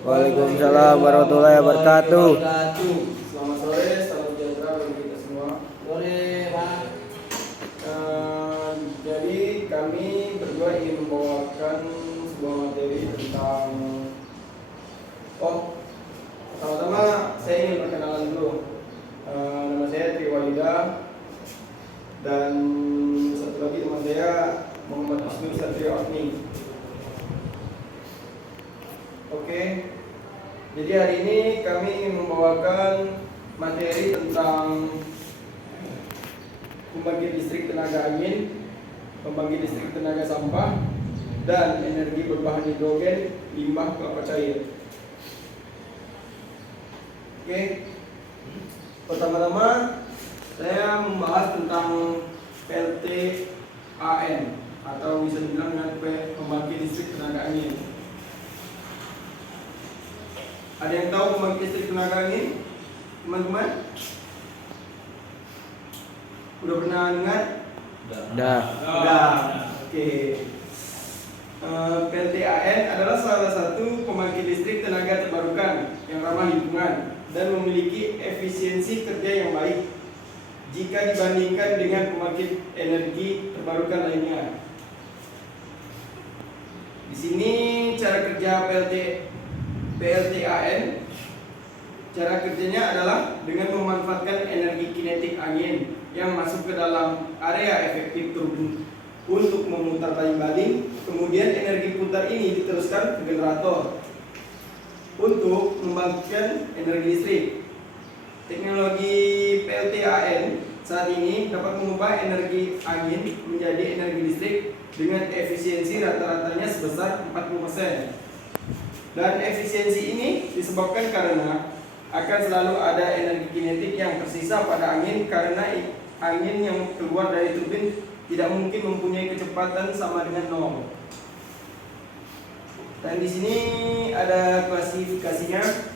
Waalaikumsalam warahmatullahi wabarakatuh. Selamat sore, salam sejahtera bagi kita semua. Boleh, Pak. Jadi kami berdua ingin membawakan sebuah materi tentang pertama-tama saya ingin perkenalan dulu. Nama saya Triwalida dan satu lagi teman saya Muhammad Isnu Satrio Agni. Oke, jadi hari ini kami ingin membawakan materi tentang pembangkit listrik tenaga angin, pembangkit listrik tenaga sampah, dan energi berbahan hidrogen limbah kelapa cair. Oke, pertama-tama saya membahas tentang PLTAN atau bisa dibilang dengan pembangkit listrik tenaga angin. Ada yang tahu pembangkit listrik tenaga angin, teman-teman? Udah pernah dengar? Dah. Oke. PLTAN adalah salah satu pembangkit listrik tenaga terbarukan yang ramah lingkungan dan memiliki efisiensi kerja yang baik jika dibandingkan dengan pembangkit energi terbarukan lainnya. Di sini cara kerja PLTAN. Cara kerjanya adalah dengan memanfaatkan energi kinetik angin yang masuk ke dalam area efektif turbin untuk memutar baling-baling. Kemudian energi putar ini diteruskan ke generator untuk membangkitkan energi listrik. Teknologi PLTAN saat ini dapat mengubah energi angin menjadi energi listrik dengan efisiensi rata-ratanya sebesar 40%. Dan efisiensi ini disebabkan karena akan selalu ada energi kinetik yang tersisa pada angin karena angin yang keluar dari turbin tidak mungkin mempunyai kecepatan sama dengan 0. Dan di sini ada klasifikasinya.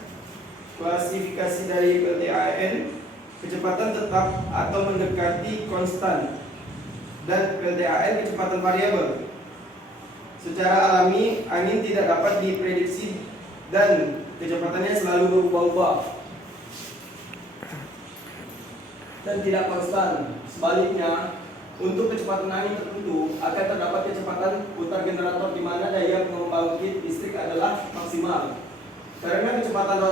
Klasifikasi dari PLTAN, kecepatan tetap atau mendekati konstan, dan PLTAN kecepatan variabel. Secara alami, angin tidak dapat diprediksi dan kecepatannya selalu berubah-ubah dan tidak konstan. Sebaliknya, untuk kecepatan angin tertentu akan terdapat kecepatan putar generator di mana daya pembangkit listrik adalah maksimal. Karena kecepatan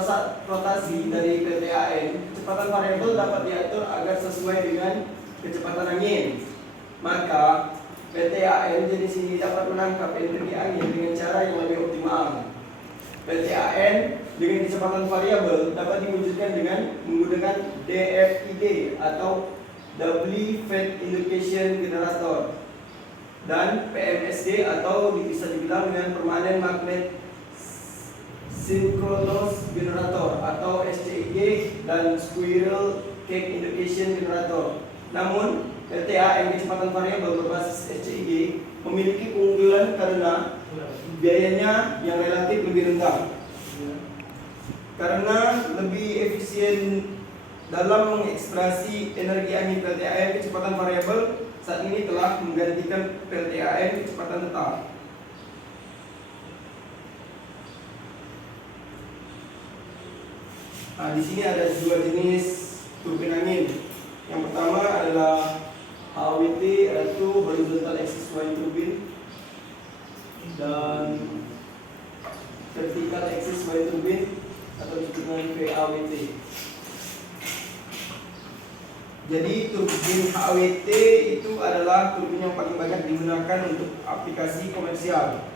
rotasi dari PLTAN, kecepatan variabel dapat diatur agar sesuai dengan kecepatan angin. Maka PLTAN jenis ini dapat menangkap energi angin dengan cara yang lebih optimal. PLTAN dengan kecepatan variabel dapat diwujudkan dengan menggunakan DFID atau Doubly Fed Induction Generator dan PMSG atau bisa dibilang dengan Permanent Magnet Synchronous Generator atau SCIG dan Squirrel Cage Induction Generator. Namun PLTAN kecepatan variabel berbasis SCIG memiliki keunggulan karena biayanya yang relatif lebih rendah. Karena lebih efisien dalam mengekstraksi energi angin, PLTAN kecepatan variabel saat ini telah menggantikan PLTAN kecepatan tetap. Nah, di sini ada dua jenis turbin angin. Yang pertama adalah HWT, yaitu horizontal axis wind turbine, dan vertical axis wind turbine atau disebut dengan VAWT. Jadi turbin HWT itu adalah turbin yang paling banyak digunakan untuk aplikasi komersial.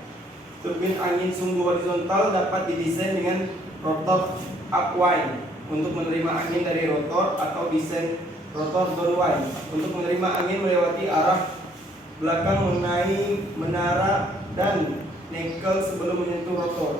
Turbin angin sumbu horizontal dapat didesain dengan rotor upwind untuk menerima angin dari rotor atau desain rotor downwind untuk menerima angin melewati arah belakang mengenai menara dan nekel sebelum menyentuh rotor.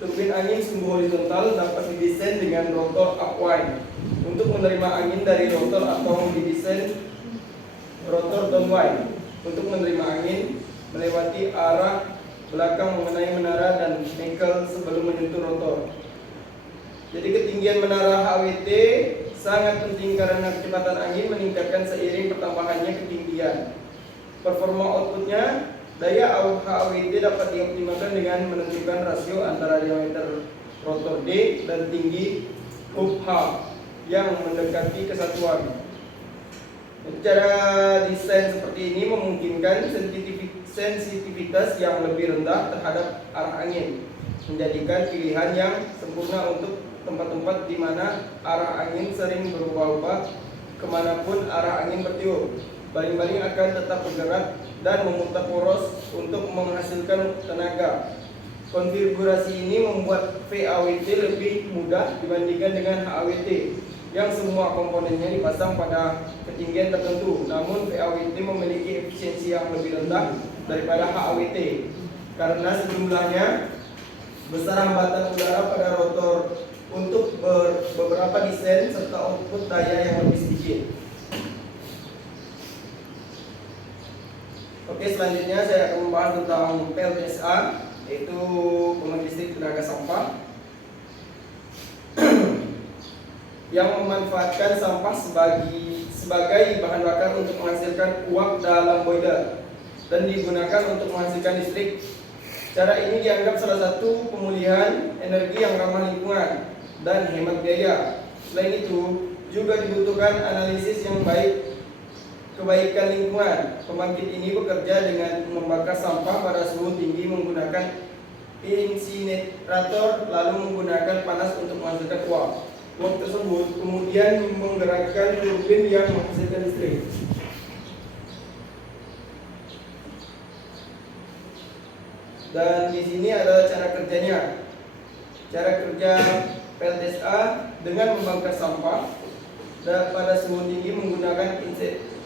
Turbin angin sumbu horizontal dapat didesain dengan rotor upwind untuk menerima angin dari rotor atau didesain rotor downwind untuk menerima angin melewati arah belakang mengenai menara dan nekel sebelum menyentuh rotor. Jadi ketinggian menara HWT sangat penting karena kecepatan angin meningkatkan seiring pertambahannya ketinggian. Performa outputnya, daya HWT dapat dioptimalkan dengan menentukan rasio antara diameter rotor D dan tinggi hub H yang mendekati kesatuan. Cara desain seperti ini memungkinkan sensitivitas yang lebih rendah terhadap arah angin, menjadikan pilihan yang sempurna untuk tempat-tempat di mana arah angin sering berubah-ubah kemanapun arah angin bertiup. Baling-baling akan tetap bergerak dan memutar poros untuk menghasilkan tenaga. Konfigurasi ini membuat VAWT lebih mudah dibandingkan dengan HAWT yang semua komponennya dipasang pada ketinggian tertentu. Namun VAWT memiliki efisiensi yang lebih rendah daripada HAWT karena sejumlahnya besar hambatan udara pada rotor untuk beberapa desain serta output daya yang lebih sedikit. Oke, selanjutnya saya akan membahas tentang PLTSA, yaitu pembangkit listrik tenaga sampah yang memanfaatkan sampah sebagai bahan bakar untuk menghasilkan uap dalam boiler dan digunakan untuk menghasilkan listrik. Cara ini dianggap salah satu pemulihan energi yang ramah lingkungan dan hemat biaya. Selain itu, juga dibutuhkan analisis yang baik kebaikan lingkungan. Pembangkit ini bekerja dengan membakar sampah pada suhu tinggi menggunakan insinerator lalu menggunakan panas untuk menghasilkan uap. Uap tersebut kemudian menggerakkan turbin yang menghasilkan listrik. Dan di sini adalah cara kerjanya. Cara kerja PLTSA dengan membakar sampah dan pada suhu tinggi menggunakan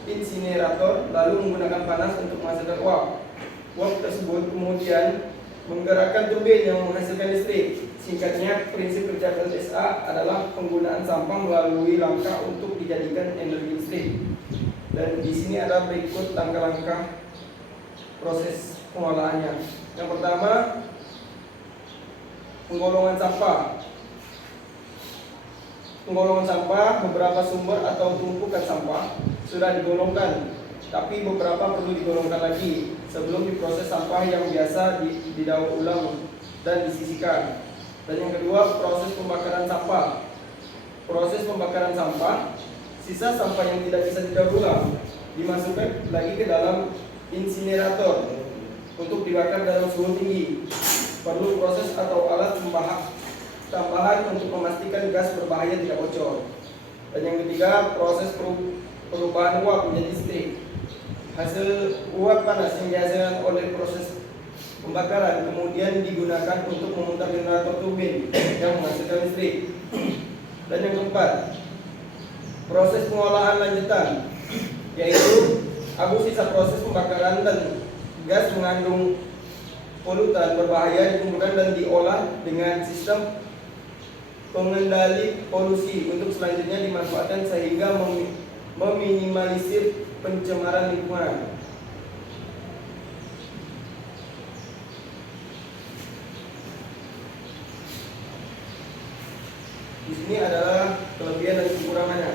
insinerator lalu menggunakan panas untuk menghasilkan uap. Uap tersebut kemudian menggerakkan turbin yang menghasilkan listrik. Singkatnya, prinsip kerja PLTSA adalah penggunaan sampah melalui langkah untuk dijadikan energi listrik. Dan di sini ada berikut langkah-langkah proses pengolahannya. Yang pertama, penggolongan sampah. Penggolongan sampah, beberapa sumber atau tumpukan sampah sudah digolongkan, tapi beberapa perlu digolongkan lagi sebelum diproses sampah yang biasa didaur ulang dan disisihkan. Dan yang kedua, proses pembakaran sampah. Proses pembakaran sampah, sisa sampah yang tidak bisa didaur ulang dimasukkan lagi ke dalam insinerator untuk dibakar dalam suhu tinggi. Perlu proses atau alat tambahan untuk memastikan gas berbahaya tidak bocor. Dan yang ketiga, proses perubahan uap menjadi listrik. Hasil uap panas yang dihasilkan oleh proses pembakaran kemudian digunakan untuk memutar generator turbin yang menghasilkan listrik. Dan yang keempat, proses pengolahan lanjutan, yaitu abu sisa proses pembakaran dan gas mengandung polutan berbahaya dikumpulkan dan diolah dengan sistem pengendali polusi untuk selanjutnya dimanfaatkan sehingga meminimalisir pencemaran lingkungan. Di sini adalah kelebihan dan kekurangannya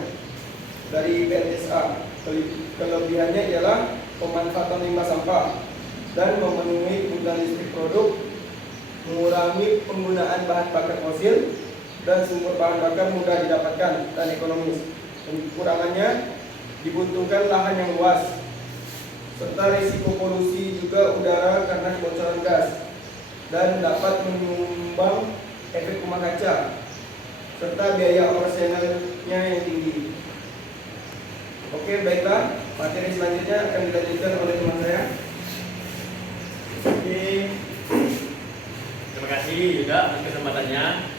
dari PLTSA. Kelebihannya ialah pemanfaatan limbah sampah dan memenuhi kebutuhan listrik produk, mengurangi penggunaan bahan bakar fosil, dan sumber bahan bakar mudah didapatkan dan ekonomis. Kekurangannya dibutuhkan lahan yang luas, serta risiko polusi juga udara karena kebocoran gas, dan dapat menyumbang efek rumah kaca, serta biaya operasionalnya yang tinggi. Oke, baiklah, materi selanjutnya akan dilanjutkan oleh teman saya. Oke, terima kasih Yuda atas kesempatannya.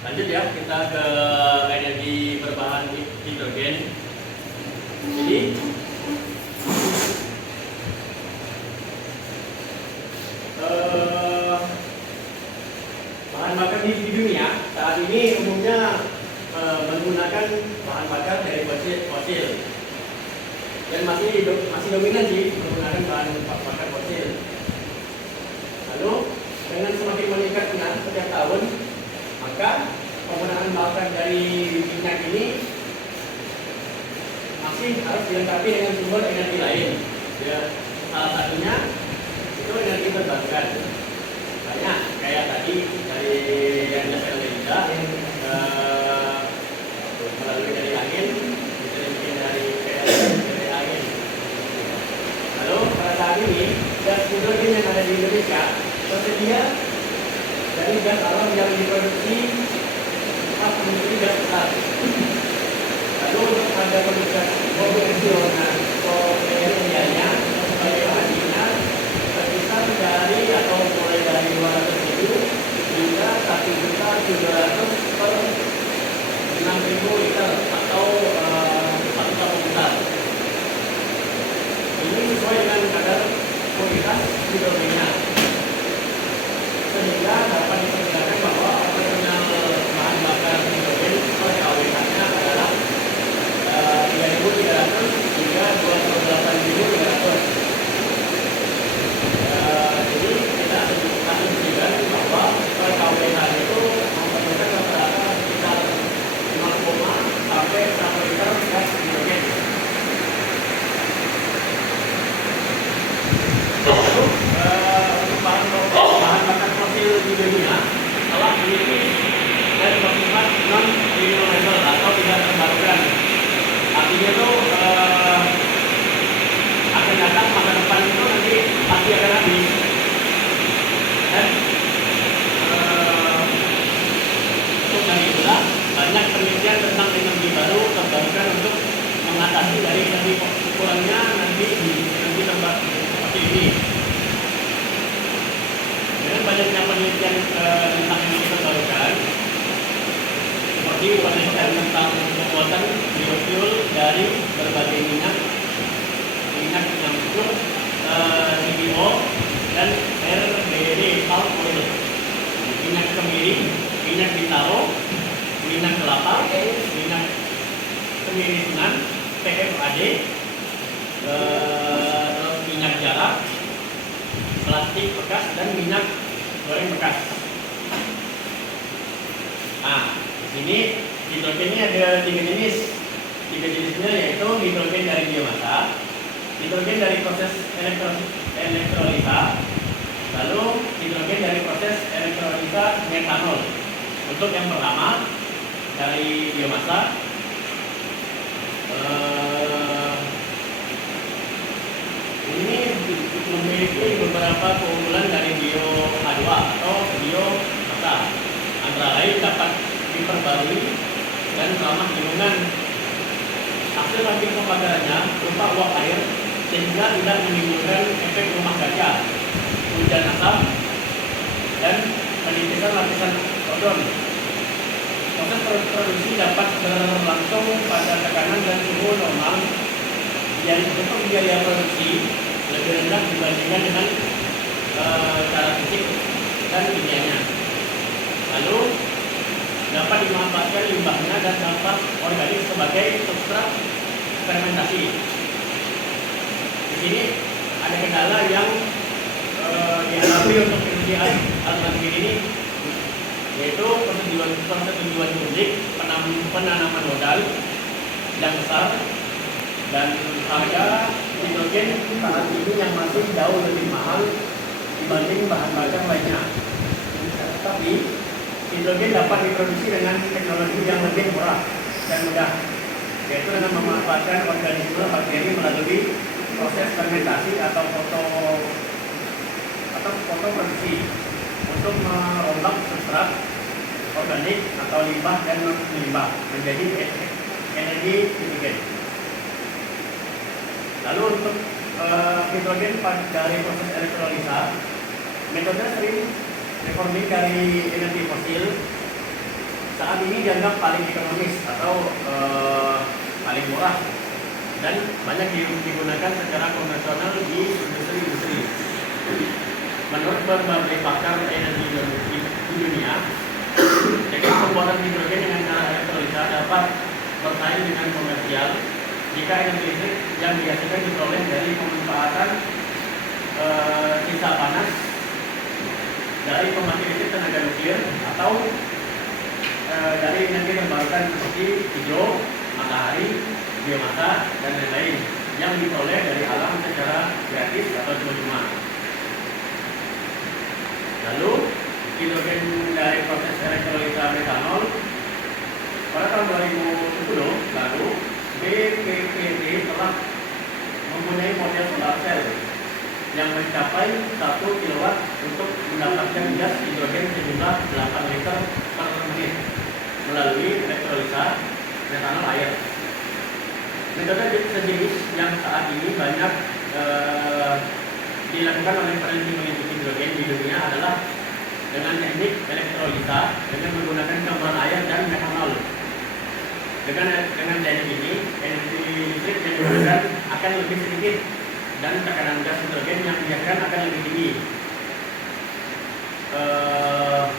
Lanjut ya, kita ke energi berbahan hidrogen. Jadi bahan bakar di dunia saat ini umumnya menggunakan bahan bakar dari fosil. dan masih dominan sih menggunakan bahan bakar fosil. Lalu dengan semakin meningkatnya setiap tahun, maka penggunaan bakar dari minyak ini masih harus dilengkapi dengan sumber energi lain. Ya, salah satunya itu energi terbarukan. Banyak kayak tadi dari yang dijelaskan oleh Yuda, melalui dari angin, bisa dibikin dari PLN, dari angin. Lalu pada saat ini gas hidrogen yang ada di Indonesia tersedia dari gas alam yang diproduksi industri gas besar. Lalu untuk harga produksi konvensional biayanya sebagai bahan minyak berkisar dari atau mulai dari 200.000 hingga 1.700.000 per 6.000 liter atau 1 tabung besar. Ini sesuai dengan kadar kualitas hidrogennya, sehingga dapat diperkirakan bahwa operasional bahan bakar hidrogen per KWH-nya adalah 3.300 hingga 28.300. Jadi kita asumsikan bahwa per KWH itu memerlukan rata-rata sekitar 5 sampai 1 liter gas hidrogen. Lalu untuk bahan bakar fosil di dunia telah memiliki dan bersifat non renewable atau tidak terbarukan. Artinya itu akan datang masa depan itu nanti pasti akan habis. Dan untuk dari itulah banyak penelitian tentang energi baru terbarukan untuk mengatasi dari energi kurangnya nanti terbarukan seperti ini. Dengan banyaknya penelitian tentang energi terbarukan, seperti penelitian tentang pembuatan biofuel dari berbagai minyak nyampur, CBO dan RBD palm oil, minyak kemiri, minyak bitaro, minyak kelapa, minyak kemiri sunan, PFAD, minyak jarak, plastik bekas dan minyak goreng bekas. Nah, di sini hidrogennya ada 3 jenis. 3 jenisnya yaitu hidrogen dari biomasa, hidrogen dari proses elektrolisa, lalu hidrogen dari proses elektrolisa metanol. Untuk yang pertama dari biomasa, ini memiliki beberapa keunggulan dari bio-H2 atau biomasa. Antara lain dapat diperbarui dan ramah lingkungan. Hasil akhir pembakarannya berupa uap air sehingga tidak menimbulkan efek rumah kaca, hujan asap, dan penitisan lapisan ozon. Proses produksi dapat berlangsung pada tekanan dan suhu normal. Jadi untuk biaya produksi lebih rendah dibandingkan dengan cara fisik dan kimianya. Lalu dapat dimanfaatkan limbahnya dan sampah organik sebagai substrat fermentasi. Di sini ada kendala yang dialami untuk energi alternatif ini, yaitu persetujuan publik, penanaman modal yang besar, dan harga hidrogen saat ini yang masih jauh lebih mahal dibanding bahan bakar lainnya. Tapi hidrogen dapat diproduksi dengan teknologi yang lebih murah dan mudah, yaitu dengan memanfaatkan organisme bakteri melalui proses fermentasi atau fotoproduksi untuk merombak substrat organik atau limbah dan non-limbah menjadi energi hidrogen. Lalu untuk hidrogen dari proses elektrolisa, metode sering reforming dari energi fosil saat ini dianggap paling ekonomis atau paling murah dan banyak digunakan secara konvensional di industri. Menurut berbagai pakar energi di dunia, teknik pembuatan hidrogen dengan cara elektrolisa dapat bersaing dengan komersial jika energi listrik yang dihasilkan diperoleh dari pemanfaatan sisa panas dari pembangkit listrik tenaga nuklir atau dari energi terbarukan seperti hidro, matahari, biomasa, dan lain-lain yang diperoleh dari alam secara gratis atau cuma-cuma. Lalu hidrogen dari proses elektrolisa metanol pada tahun 2010 lalu BPPT telah mempunyai model solar cell yang mencapai 1 kW untuk mendapatkan gas hidrogen sejumlah 8 liter per menit melalui elektrolisa metanol air. Metode sejenis yang saat ini banyak dilakukan oleh peneliti hidrogen di dunia adalah dengan teknik elektrolisa dengan menggunakan campuran air dan metanol. Dengan teknik ini, energi listrik yang digunakan akan lebih sedikit dan tekanan gas hidrogen yang dihasilkan akan lebih tinggi.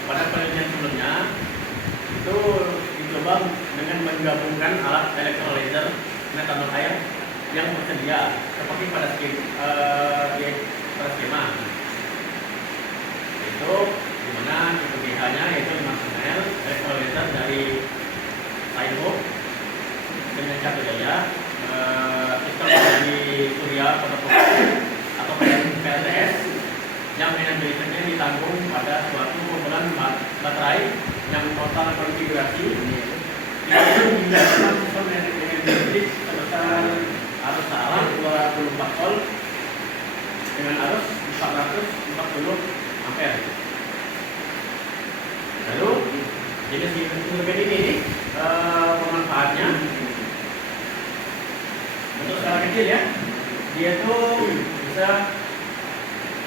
Pada penelitian sebelumnya itu dicoba dengan menggabungkan alat elektrolyzer metanol air yang tersedia seperti pada skema itu dimana tipe GH-nya yaitu 5 ml elektrolyzer dari Saiho dengan cat Jaya, sistem dari Surya Fotovoltaik atau PLTS yang energi listriknya ditanggung pada suatu kumpulan baterai yang total konfigurasi menggunakan sistem energi listrik sebesar arus arah 24 volt dengan arus 440 ampere. Lalu jenis hidrogen ini pemanfaatnya untuk skala kecil ya, dia itu bisa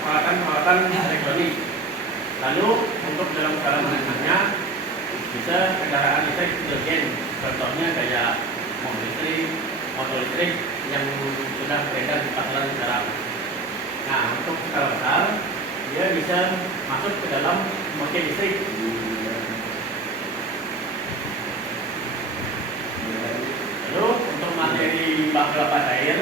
peralatan elektronik. Lalu untuk dalam skala menengahnya bisa kendaraan listrik hidrogen, contohnya kayak mobil listrik, motor listrik yang sudah beredar di pasaran sekarang. Nah, untuk skala besar dia bisa masuk ke dalam mobil listrik. Lalu untuk materi limbah kelapa cair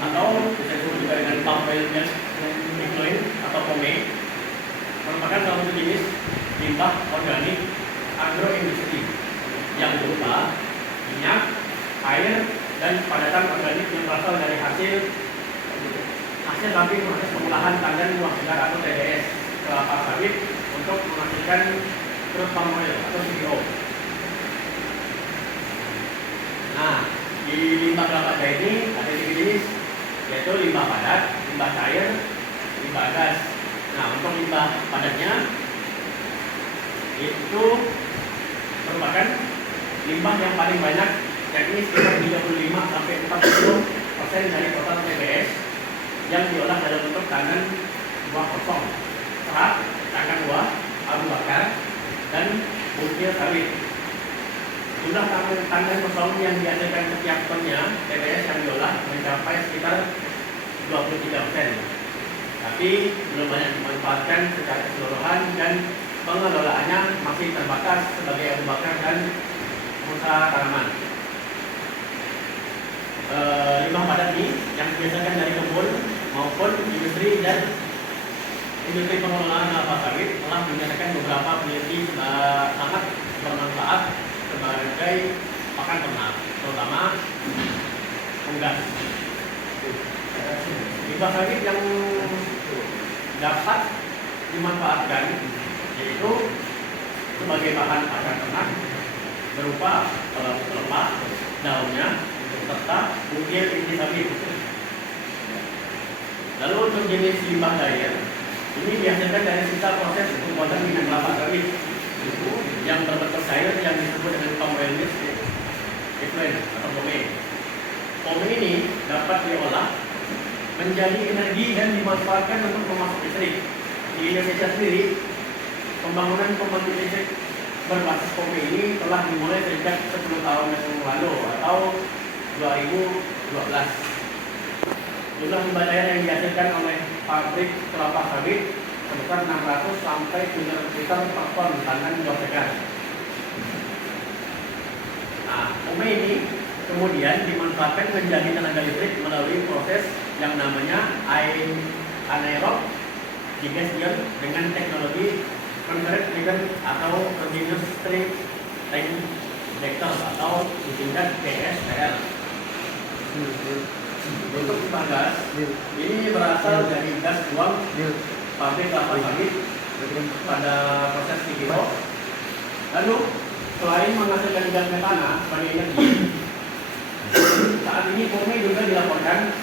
atau bisa disebut juga dengan palm oil effluent atau POME merupakan salah satu jenis limbah organik agroindustri yang berupa minyak, air, dan padatan organik yang berasal dari hasil samping proses pengolahan tandan buah segar atau TBS kelapa sawit untuk menghasilkan crude palm oil atau CPO. Nah, di limbah kelapa cair ini ada 3 jenis, yaitu limbah padat, limbah cair, limbah gas. Nah, untuk limbah padatnya itu merupakan limbah yang paling banyak, yakni sekitar 35 sampai 40% dari total TBS yang diolah dalam bentuk tandan buah kosong, serat, cangkang buah, abu bakar, dan butir sawit. Jumlah tandan kosong yang dihasilkan setiap tonnya TBS yang diolah mencapai sekitar 23%. Tapi belum banyak dimanfaatkan secara keseluruhan dan pengelolaannya masih terbatas sebagai abu bakar dan usaha tanaman. Limbah padat ini yang dihasilkan dari kebun maupun industri dan industri pengelolaan kelapa sawit telah menyatakan beberapa peneliti sangat bermanfaat sebagai pakan ternak, terutama unggas. Limbah sawit yang dapat dimanfaatkan yaitu sebagai bahan pakan ternak berupa kelapa, daunnya, serta butir inti sawit. Lalu untuk jenis limbah cair ini dihasilkan dari sisa proses pembuatan minyak kelapa sawit yang berbentuk cair yang disebut dengan palm oil effluent atau POME. POME ini dapat diolah menjadi energi dan dimanfaatkan untuk memasak listrik. Di Indonesia sendiri, pembangunan pembangkit listrik berbasis POME ini telah dimulai sejak 10 tahun yang lalu atau 2012. Jumlah limbah cair yang dihasilkan oleh pabrik kelapa sawit sebesar 600 sampai 700 liter per ton tandan buah segar. kemudian dimanfaatkan menjadi tenaga listrik melalui proses yang namanya anaerob digestion dengan teknologi converted driven atau continuous stream injector atau disingkat CSTR. Untuk pipa gas ini berasal dari gas buang pabrik kelapa sawit pada proses CPO. Lalu selain menghasilkan gas metana sebagai energi, saat ini POME juga dilaporkan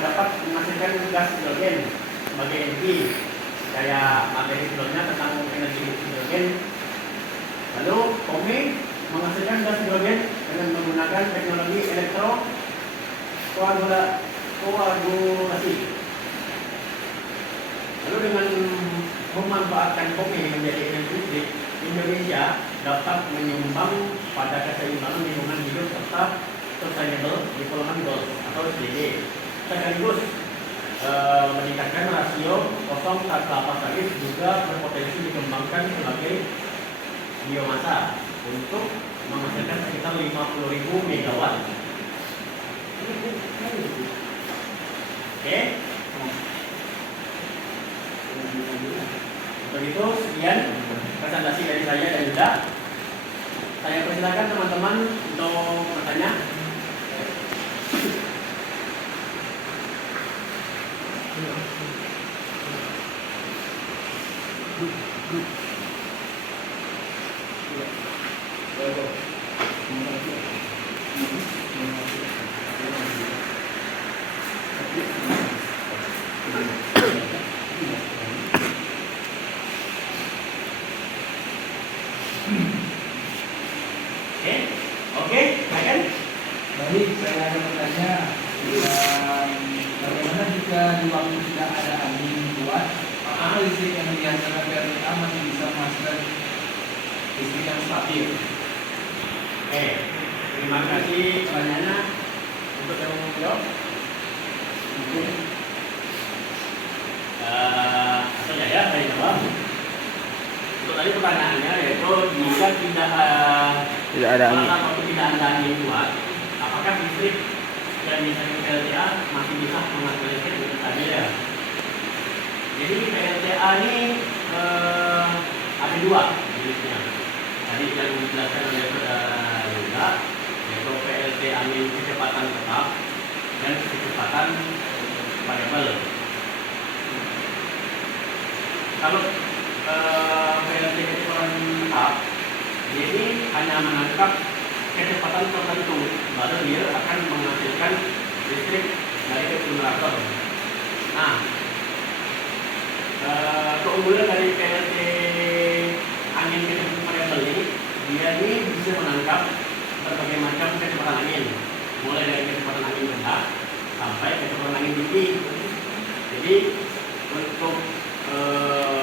dapat menghasilkan gas hidrogen sebagai energi. Kayak materi sebelumnya tentang energi hidrogen. Lalu POME menghasilkan gas hidrogen dengan menggunakan teknologi koagulasi. Lalu dengan memanfaatkan POME menjadi energi listrik, Indonesia dapat menyumbang pada keseimbangan lingkungan hidup serta sustainable development goals atau SDG, sekaligus meningkatkan rasio kosong saat kelapa sawit juga berpotensi dikembangkan sebagai biomasa untuk menghasilkan sekitar 50.000 megawatt. Oke. Begitu sekian presentasi dari saya dan Yuda. Saya persilakan teman-teman untuk bertanya. Oke, kan? Baik, saya ada bertanya. Bagaimana jika di waktu tidak ada angin kuat, apakah listrik yang dihasilkan PLTA masih bisa menghasilkan listrik yang stabil? Oke, terima kasih pertanyaannya. Untuk yang jawab, atau ya saya jawab. Untuk tadi pertanyaannya yaitu jika tidak ada angin. waktu tidak ada angin kuat, apakah listrik yang dihasilkan PLTA masih bisa menghasilkan listrik dengan stabil ya? Jadi PLTA ini ada dua jenisnya. Tadi yang dijelaskan oleh saudara Yuda, yaitu PLT angin kecepatan tetap dan kecepatan variabel. Kalau PLT kecepatan tetap, ini hanya menangkap kecepatan tertentu, baru dia akan menghasilkan listrik dari generator. Nah, keunggulan dari PLT angin kecepatan variabel ini, dia ini bisa menangkap berbagai macam kecepatan angin, mulai dari kecepatan angin rendah sampai kecepatan angin tinggi. Jadi untuk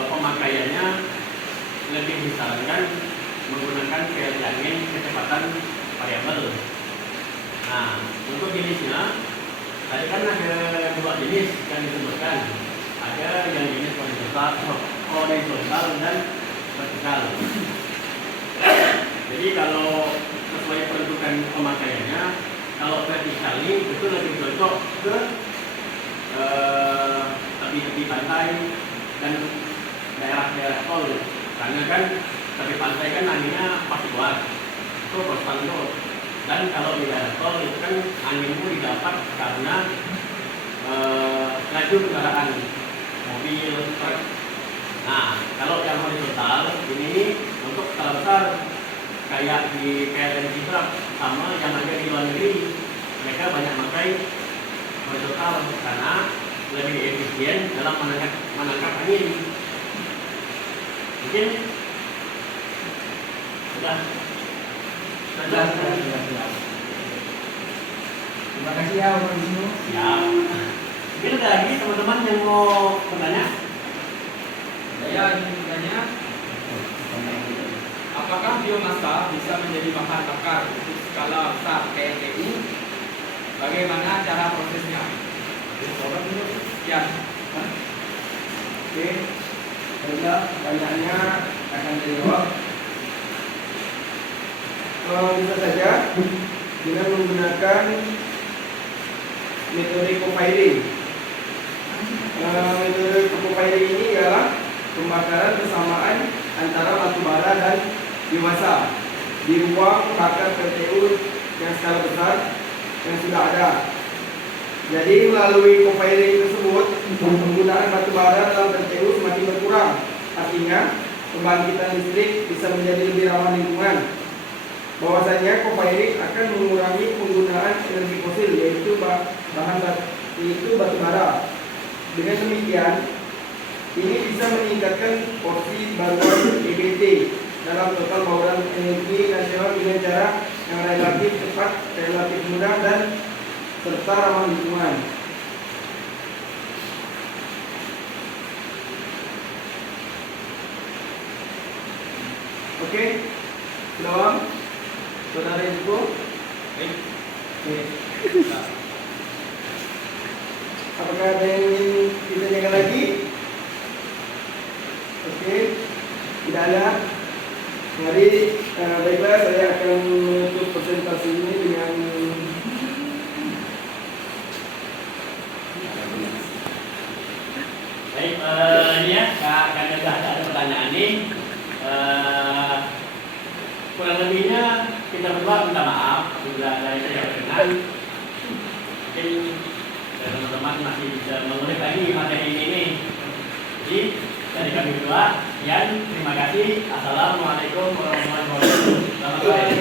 pemakaiannya lebih disarankan menggunakan PLT angin kecepatan variabel. Nah, untuk jenisnya tadi kan ada dua jenis yang disebutkan. Ada yang jenis horizontal dan vertikal. Jadi kalau sesuai peruntukan pemakaiannya, kalau vertikal ini itu lebih cocok ke tepi-tepi pantai dan daerah-daerah tol, karena kan tepi pantai kan anginnya pasti kuat, itu konstan itu. Dan kalau di daerah tol itu kan anginnya didapat karena laju kendaraan mobil, truk. Nah, kalau yang horizontal ini untuk skala besar kayak di PLN Citra sama yang ada di luar negeri, mereka banyak pakai horizontal karena lebih efisien dalam menangkap angin. Mungkin sudah. Terima kasih ya Bapak Wisnu. Ya. Mungkin ada lagi teman-teman yang mau bertanya? Saya ingin bertanya, apakah biomasa bisa menjadi bahan bakar untuk skala besar PLTU? Bagaimana cara prosesnya? Ya. Oke, pertanyaannya akan dijawab. Bisa saja dengan menggunakan metode co-firing. Metode co-firing ini ialah pembakaran bersamaan antara batu bara dan biomasa di ruang bakar PLTU yang skala besar yang sudah ada. Jadi melalui co-firing tersebut, penggunaan batu bara dalam PLTU semakin berkurang. Artinya, pembangkitan listrik bisa menjadi lebih ramah lingkungan. Bahwasanya co-firing akan mengurangi penggunaan energi fosil, yaitu batu bara. Dengan demikian, ini bisa meningkatkan porsi baruan EBT dalam total bauran energi nasional dengan cara yang relatif cepat, relatif mudah, dan serta ramah lingkungan. Oke, sudah paham? Saudara Ibu? Oke. Apakah ada yang ingin ditanyakan lagi? Oke, tidak ada. Mari, baiklah, saya akan menutup presentasi ini dengan Baik, ini ya, karena sudah ada pertanyaan ini, kurang lebihnya kita berdua minta maaf apabila ada yang tidak berkenan. Mungkin teman-teman masih bisa mengulik lagi materi ini. Jadi dari kami berdua, sekian, terima kasih. Assalamualaikum warahmatullahi wabarakatuh. Selamat sore.